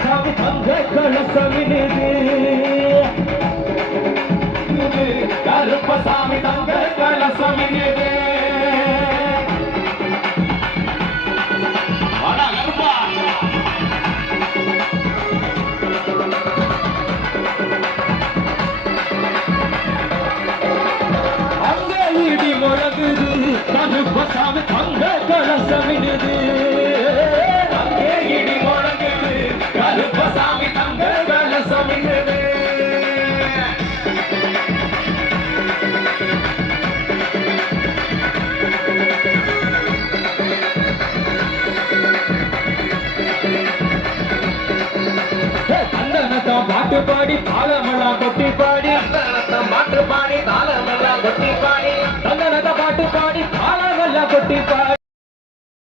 கருப்பசாமி தங்க கலசமினுது கருப்பசாமி தங்க கலசமினுது கருப்பசாமி தங்க கலசமினுது அங்கே இடி முழங்குது கருப்பசாமி தங்க கலசமினுது தந்தனத்தா பாட்டு பாடி பாலமெல்லாம் கொட்டி பாடி